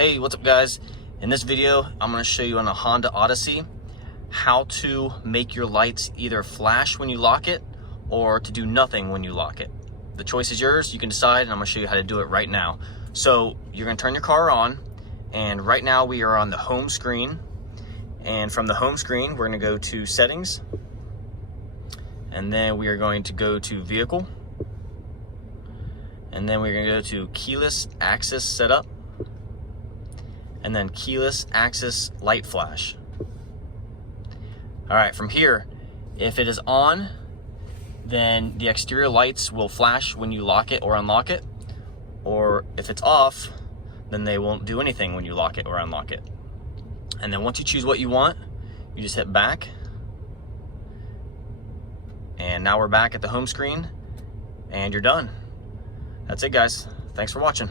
Hey, what's up guys? In this video, I'm going to show you on a Honda Odyssey how to make your lights either flash when you lock it or to do nothing when you lock it. The choice is yours, you can decide, and I'm going to show you how to do it right now. So you're going to turn your car on, and right now we are on the home screen, and from the home screen we're going to go to settings, and then we are going to go to vehicle, and then we're going to go to keyless access setup, and then keyless access light flash. All right, from here, if it is on, then the exterior lights will flash when you lock it or unlock it, or if it's off, then they won't do anything when you lock it or unlock it. And then once you choose what you want, you just hit back, and now we're back at the home screen, and you're done. That's it guys, thanks for watching.